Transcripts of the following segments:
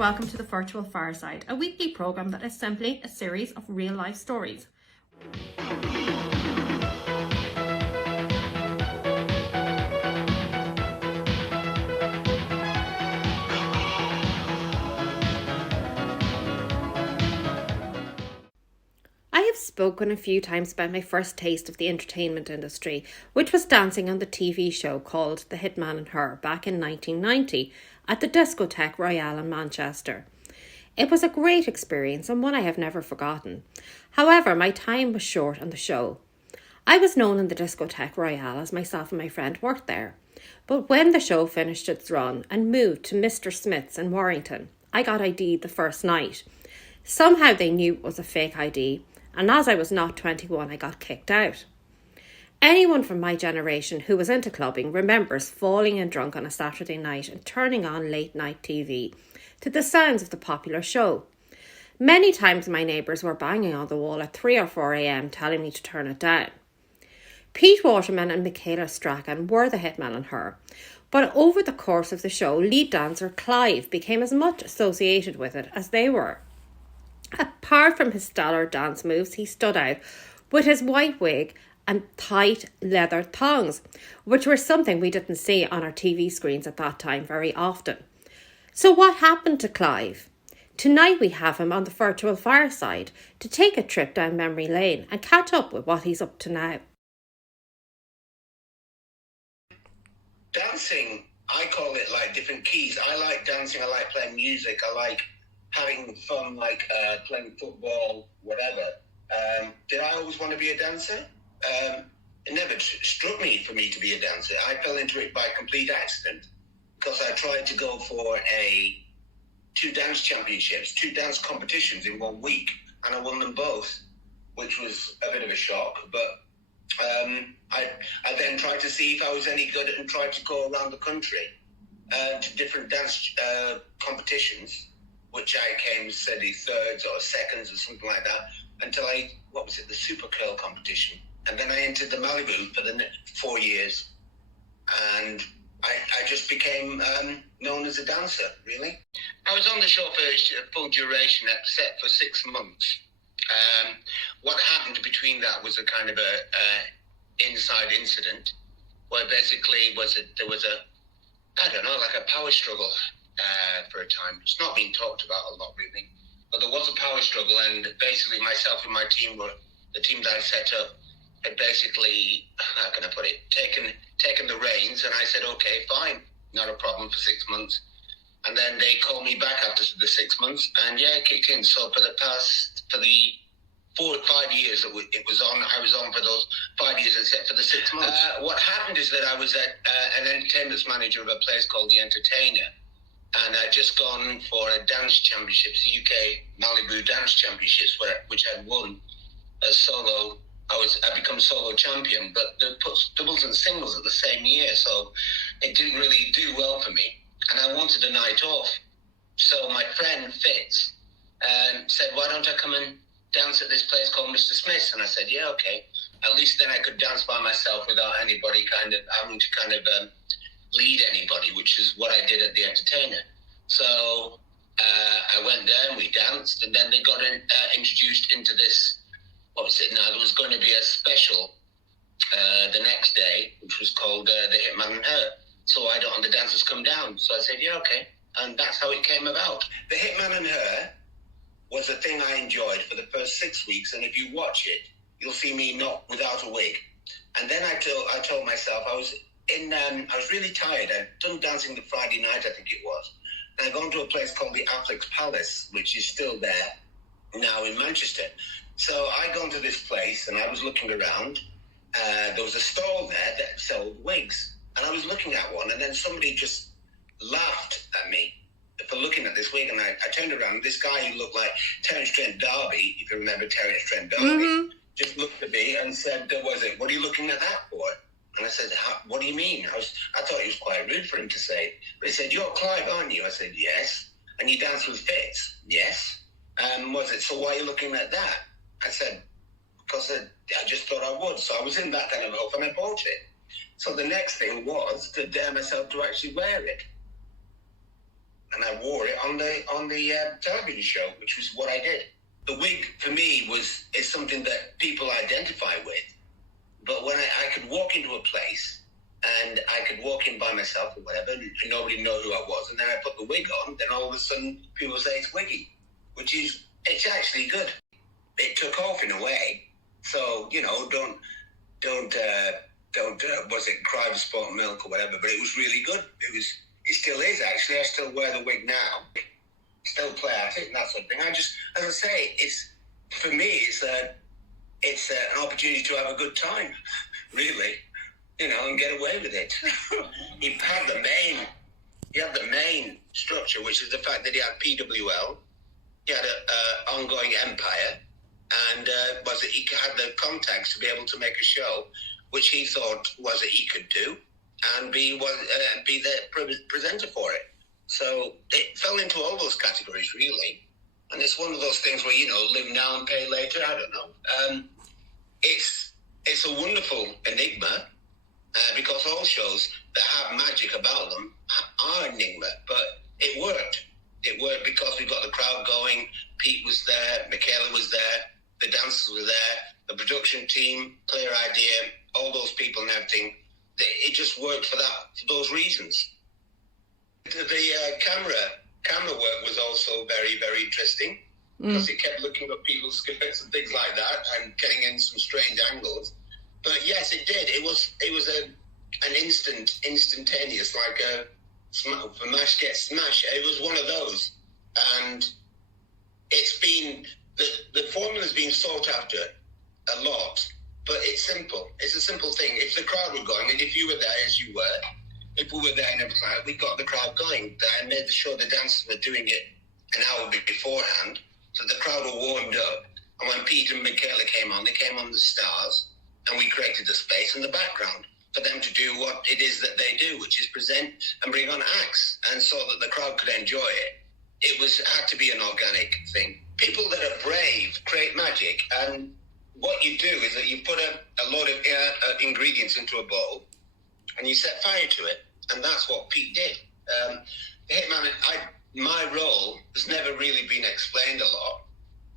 welcome to the Virtual Fireside, a weekly programme that is simply a series of real-life stories. I have spoken a few times about my first taste of the entertainment industry, which was dancing on the TV show called The Hitman Her back in 1990 at the Discotheque Royale in Manchester. It was a great experience and one I have never forgotten. However, my time was short on the show. I was known in the Discotheque Royale as myself and my friend worked there. But when the show finished its run and moved to Mr. Smith's in Warrington, I got ID'd the first night. Somehow they knew it was a fake ID, and as I was not 21, I got kicked out. Anyone from my generation who was into clubbing remembers falling in drunk on a Saturday night and turning on late night TV to the sounds of the popular show. Many times my neighbours were banging on the wall at 3 or 4 a.m. telling me to turn it down. Pete Waterman and Michaela Strachan were the Hitman Her, but over the course of the show, lead dancer Clive became as much associated with it as they were. Apart from his stellar dance moves, he stood out with his white wig and tight leather thongs, which were something we didn't see on our TV screens at that time very often. So what happened to Clive? Tonight we have him on the Virtual Fireside to take a trip down memory lane and catch up with what he's up to now. Dancing, I call it like different keys. I like dancing, I like playing music, I like having fun, like playing football, whatever. Did I always want to be a dancer? It never struck me for me to be a dancer. I fell into it by complete accident because I tried to go for two dance championships, 2 dance competitions in 1 week, and I won them both, which was a bit of a shock. But I then tried to see if I was any good and tried to go around the country to different dance competitions, which I came steady thirds or seconds or something like that, until the Super Curl competition. And then I entered the Malibu for the next 4 years. And I just became known as a dancer, really. I was on the show for full duration, except for 6 months. What happened between that was a kind of a inside incident, where basically there was a power struggle for a time. It's not been talked about a lot, really. But there was a power struggle, and basically myself and my team the team that I set up had basically, how can I put it, taken the reins, and I said, okay, fine, not a problem for 6 months. And then they called me back after the 6 months, and it kicked in. So for the 4 or 5 years that it was on, I was on for those 5 years except for the 6 months. What happened is that I was at an entertainment manager of a place called The Entertainer, and I'd just gone for a dance championships, the UK Malibu Dance Championships, which I'd won as solo. I become solo champion, but they put doubles and singles at the same year, so it didn't really do well for me, and I wanted a night off. So my friend Fitz said, why don't I come and dance at this place called Mr. Smith's? And I said, yeah, okay. At least then I could dance by myself without anybody having to lead anybody, which is what I did at The Entertainer. So I went there and we danced, and then they got introduced into this, what was it now? There was going to be a special the next day, which was called The Hitman Her. So why don't the dancers come down? So I said, yeah, okay. And that's how it came about. The Hitman and Her was a thing I enjoyed for the first 6 weeks, and if you watch it, you'll see me not without a wig. And then I told myself I was really tired. I'd done dancing the Friday night, I think it was. And I'd gone to a place called the Affleck's Palace, which is still there now in Manchester. So I gone to this place and I was looking around. There was a stall there that sold wigs. And I was looking at one, and then somebody just laughed at me for looking at this wig. And I turned around, and this guy who looked like Terence Trent D'Arby, if you remember Terence Trent D'Arby, just looked at me and said, what are you looking at that for? And I said, what do you mean? I thought it was quite rude for him to say. But he said, you're Clive, aren't you? I said, yes. And you dance with Fitz? Yes. Was it? So why are you looking at that? I said, because I just thought I would. So I was in that kind of hope, and I bought it. So the next thing was to dare myself to actually wear it. And I wore it on the television show, which was what I did. The wig for me is something that people identify with. But when I could walk into a place and I could walk in by myself or whatever, and nobody know who I was, and then I put the wig on, then all of a sudden people say it's Wiggy, it's actually good. It took off in a way. So, don't was it cry for sport milk or whatever, but it was really good. It still is, actually. I still wear the wig now. Still play at it and that sort of thing. As I say, for me, it's an opportunity to have a good time, really, and get away with it. He had the main structure, which is the fact that he had PWL, he had an ongoing empire, and he had the contacts to be able to make a show, which he thought was that he could do, and be the presenter for it. So it fell into all those categories, really. And it's one of those things where, live now and pay later. I don't know. It's a wonderful enigma because all shows that have magic about them are enigma. But it worked. It worked because we got the crowd going. Pete was there. Michaela was there. The dancers were there. The production team, clear idea, all those people and everything. It just worked for those reasons. The camera work was also very, very interesting because it kept looking at people's skirts and things like that and getting in some strange angles. But yes, it did. It was an instantaneous, like a smash get smash. It was one of those, and it's been the formula's been sought after a lot. But it's simple. It's a simple thing. If the crowd were going, and if you were there as you were. If we were there and everything, we got the crowd going. I made sure the dancers were doing it an hour beforehand, so the crowd were warmed up. And when Pete and Michaela came on, they came on the stars, and we created the space and the background for them to do what it is that they do, which is present and bring on acts, and so that the crowd could enjoy it. It had to be an organic thing. People that are brave create magic, and what you do is that you put a lot of ingredients into a bowl, and you set fire to it, and that's what Pete did. The Hitman, my role has never really been explained a lot,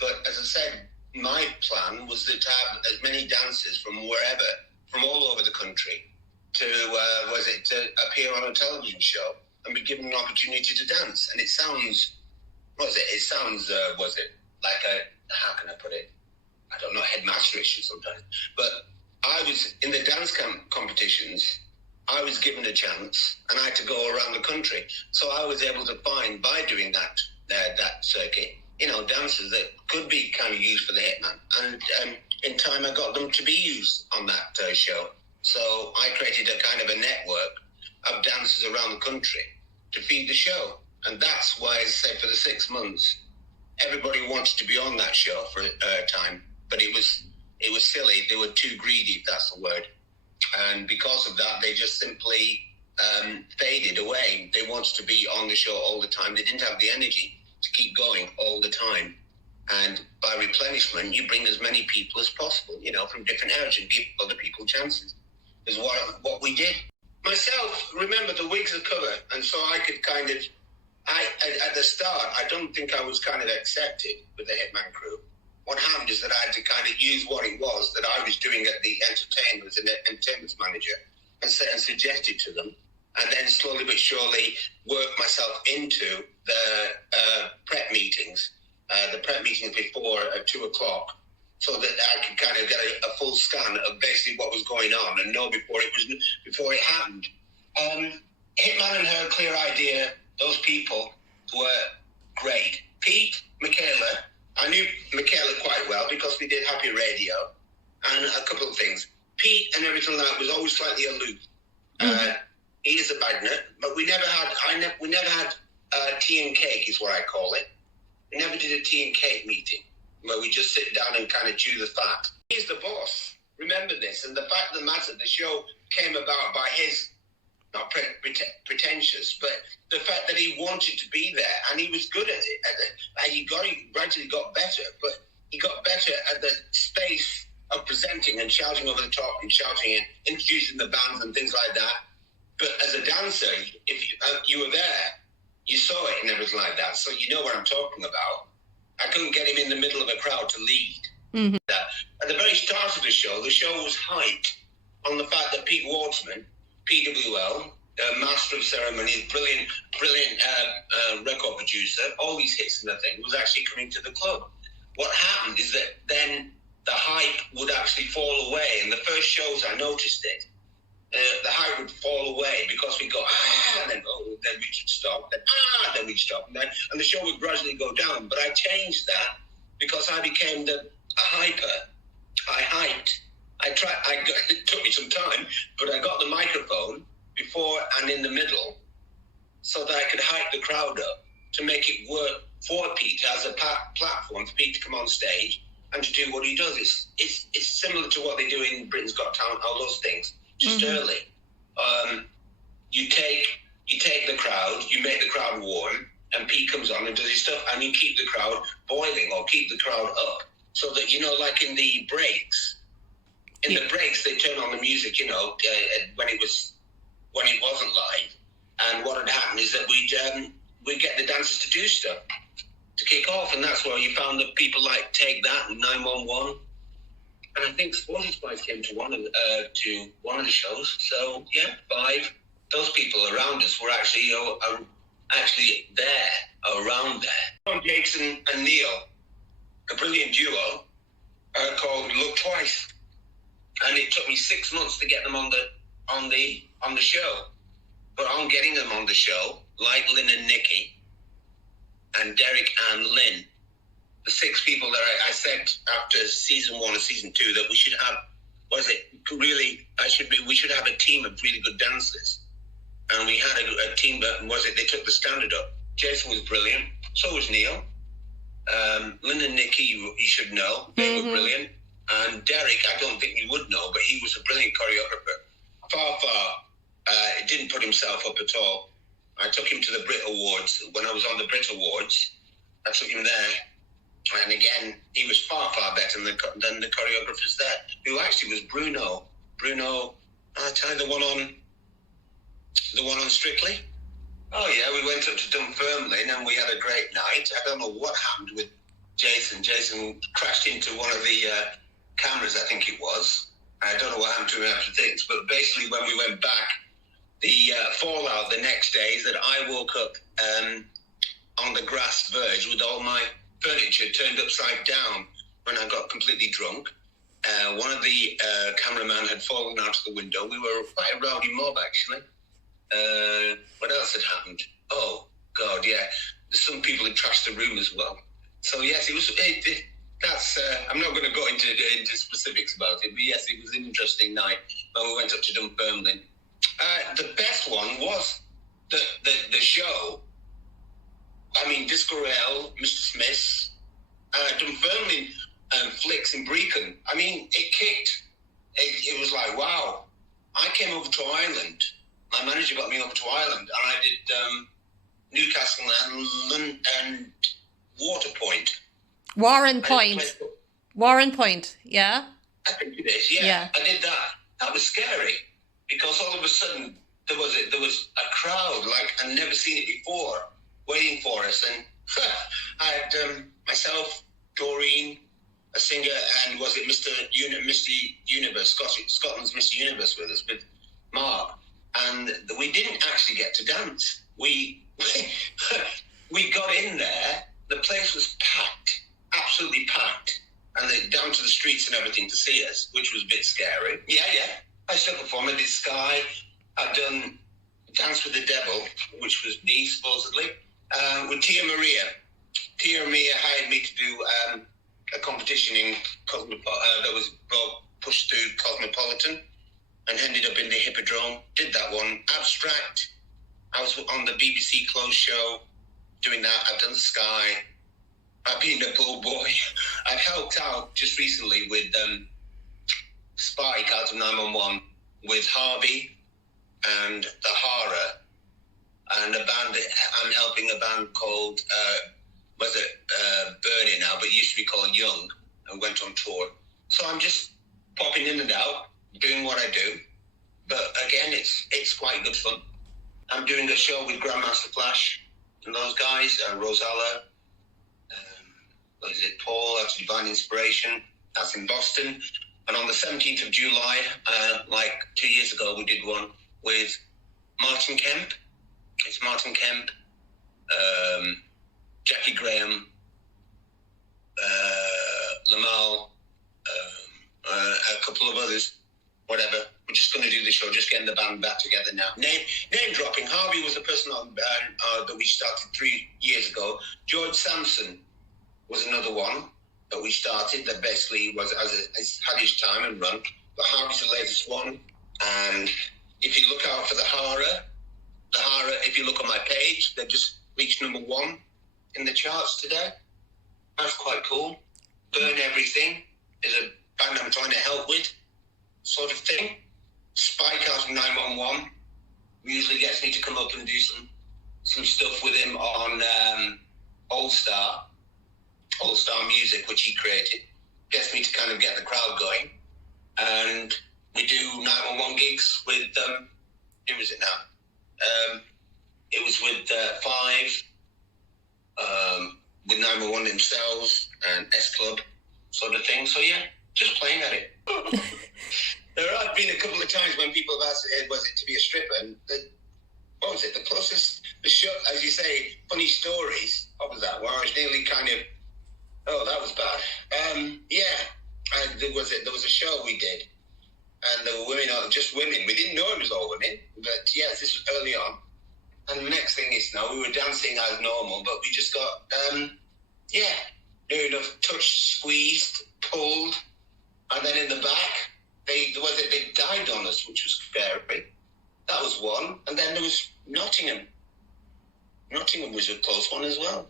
but as I said, my plan was to have as many dancers from wherever, from all over the country, to appear on a television show and be given an opportunity to dance. And it sounds, like how can I put it? I don't know, headmasterish sometimes. But I was in the dance competitions. I was given a chance, and I had to go around the country. So I was able to find, by doing that circuit, dancers that could be kind of used for the Hitman. And in time, I got them to be used on that show. So I created a kind of a network of dancers around the country to feed the show. And that's why, as I say, for the 6 months, everybody wanted to be on that show for a time. But it was silly. They were too greedy, if that's the word. And because of that, they just simply faded away. They wanted to be on the show all the time. They didn't have the energy to keep going all the time. And by replenishment, you bring as many people as possible, from different areas, and give other people chances. Is what we did. Myself, remember, the wigs are covered, and so I could kind of, at the start, I don't think I was kind of accepted with the Hitman crew. What happened is that I had to kind of use what it was that I was doing at the entertainment as an entertainment manager and suggest it to them, and then slowly but surely work myself into the prep meetings before at 2:00, so that I could kind of get a full scan of basically what was going on and know before it happened. Hitman and Her, clear idea. Those people were great. Pete, Michaela. I knew Michaela quite well because we did Happy Radio and a couple of things. Pete and everything like that was always slightly aloof. He is a magnet, but we never had tea and cake is what I call it. We never did a tea and cake meeting where we just sit down and kind of chew the fat. He's the boss. Remember this. And the fact of the matter, the show came about by his, not pretentious, but the fact that he wanted to be there and he was good at it. He gradually got better, but he got better at the space of presenting and shouting over the top and shouting and introducing the bands and things like that. But as a dancer, if you were there, you saw it and everything like that. So you know what I'm talking about. I couldn't get him in the middle of a crowd to lead. Mm-hmm. At the very start of the show was hyped on the fact that Pete Wardsman, PWL, master of ceremonies, brilliant record producer, all these hits and the thing, was actually coming to the club. What happened is that then the hype would actually fall away. And the first shows I noticed it, the hype would fall away because we'd go, and then we should stop, then we'd stop, and the show would gradually go down. But I changed that because I became a hyper. I hyped. It took me some time, but I got the microphone before and in the middle so that I could hype the crowd up to make it work for Pete as a platform for Pete to come on stage and to do what he does. It's similar to what they do in Britain's Got Talent, all those things, just early. You take the crowd, you make the crowd warm, and Pete comes on and does his stuff, and you keep the crowd boiling or keep the crowd up so that, like in the breaks, the breaks, they turn on the music, when it wasn't live. And what had happened is that we'd get the dancers to do stuff to kick off, and that's where you found that people like Take That and 911. And I think Sporty Spice came to one of the shows. So yeah, 5. Those people around us were actually there, around there. Jason and Neil, a brilliant duo called Look Twice, and it took me 6 months to get them on the show. But on getting them on the show, like Lynn and Nikki, and Derek and Lynn, the 6 people that I said after season 1 and season 2 that we should have, we should have a team of really good dancers. And we had a team that, they took the standard up. Jason was brilliant. So was Neil. Lynn and Nikki, you should know. They were brilliant. And Derek, I don't think you would know, but he was a brilliant choreographer. Far, didn't put himself up at all. I took him to the Brit Awards. When I was on the Brit Awards, I took him there. And again, he was far, far better than the choreographers there, who actually was Bruno. I'll tell you, the one on Strictly. Oh yeah, we went up to Dunfermline and we had a great night. I don't know what happened with Jason. Jason crashed into one of the cameras, I think it was. I don't know what happened to him after things, but basically when we went back, the fallout the next day is that I woke up on the grass verge with all my furniture turned upside down when I got completely drunk. One of the cameramen had fallen out of the window. We were quite a rowdy mob, actually. What else had happened? Oh, God, yeah. Some people had trashed the room as well. So, yes, it was... That's. I'm not going to go into specifics about it, but yes, it was an interesting night when we went up to Dunfermline. The best one was the show. I mean, Disco Rail, Mr. Smith, Dunfermline, Flicks and Brecon. I mean, it kicked. It was like, wow. I came over to Ireland. My manager got me over to Ireland, and I did Newcastle and Waterpoint. Warren Point, yeah? I think it is, yeah. I did that. That was scary because all of a sudden there was a crowd like I'd never seen it before waiting for us. And I had myself, Doreen, a singer, and was it Mr. Universe, Scotland's Mr. Universe with us, with Mark. And we didn't actually get to dance. We got in there, the place was packed. Absolutely packed, and they down to the streets and everything to see us, which was a bit scary. Yeah. I still performed. I did Sky. I've done Dance with the Devil, which was me supposedly, with Tia Maria. Tia Maria hired me to do a competition in that was pushed through Cosmopolitan, and ended up in the Hippodrome. Did that one. Abstract. I was on the BBC Close show doing that. I've done Sky. I've been a bull boy. I've helped out just recently with Spike out of 911 with Harvey and the Horror and a band. I'm helping a band called Burning now, but it used to be called Young, and went on tour. So I'm just popping in and out, doing what I do. But again, it's quite good fun. I'm doing a show with Grandmaster Flash and those guys. guys, Rosella, what is it, Paul, that's Divine Inspiration, that's in Boston. And on the 17th of July, like 2 years ago, we did one with Martin Kemp. It's Martin Kemp, Jackie Graham, Lamal, a couple of others, whatever. We're just going to do the show, just getting the band back together now. Name dropping. Harvey was a person that we started 3 years ago. George Sampson was another one that we started that basically was has had his time and run. But Harvey's the latest one. And if you look out for the Hara, if you look on my page, they've just reached #1 in the charts today. That's quite cool. Burn Everything is a band I'm trying to help with, sort of thing. Spike out of 911 usually gets me to come up and do some stuff with him on All Star Music, which he created. Gets me to kind of get the crowd going. And we do 911 gigs with, who was it now? It was with Five, with 911 themselves and S Club sort of thing. So yeah, just playing at it. There have been a couple of times when people have asked, was it to be a stripper? And what was it? The closest, the show, as you say, funny stories. What was that? Where I was nearly kind of, oh, that was bad. There was a show we did, and there were women, just women. We didn't know it was all women, but yes, this was early on. And the next thing is, now we were dancing as normal, but we just got, near enough touched, squeezed, pulled, and then in the back, they died on us, which was scary. That was one. And then there was Nottingham. Nottingham was a close one as well.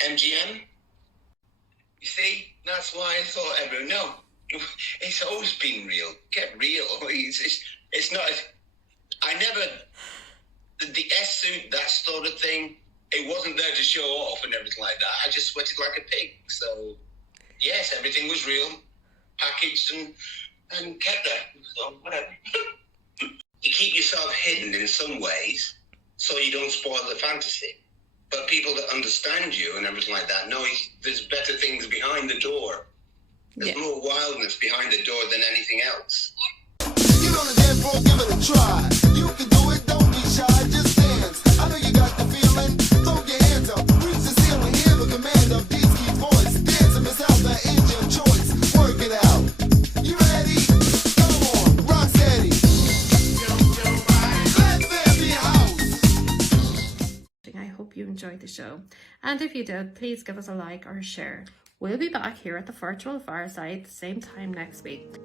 MGM. You see, that's why I thought everyone, no, it's always been real. Get real. It's not, I never, the S-suit, that sort of thing, it wasn't there to show off and everything like that. I just sweated like a pig. So, yes, everything was real, packaged and kept there. So, whatever. You keep yourself hidden in some ways so you don't spoil the fantasy. But people that understand you and everything like that know there's better things behind the door. There's more wildness behind the door than anything else. Get on the dance floor, give it a try. You can do it, don't be shy, just dance. I know you got the feeling, throw your hands up. Reach the ceiling, hear the command of these key voice. Dance and miss out, that is your choice. Work it out. You ready? Come on, rock steady. Let there be a house. I hope you enjoyed the show, and if you did, please give us a like or a share. We'll be back here at the virtual Fireside same time next week.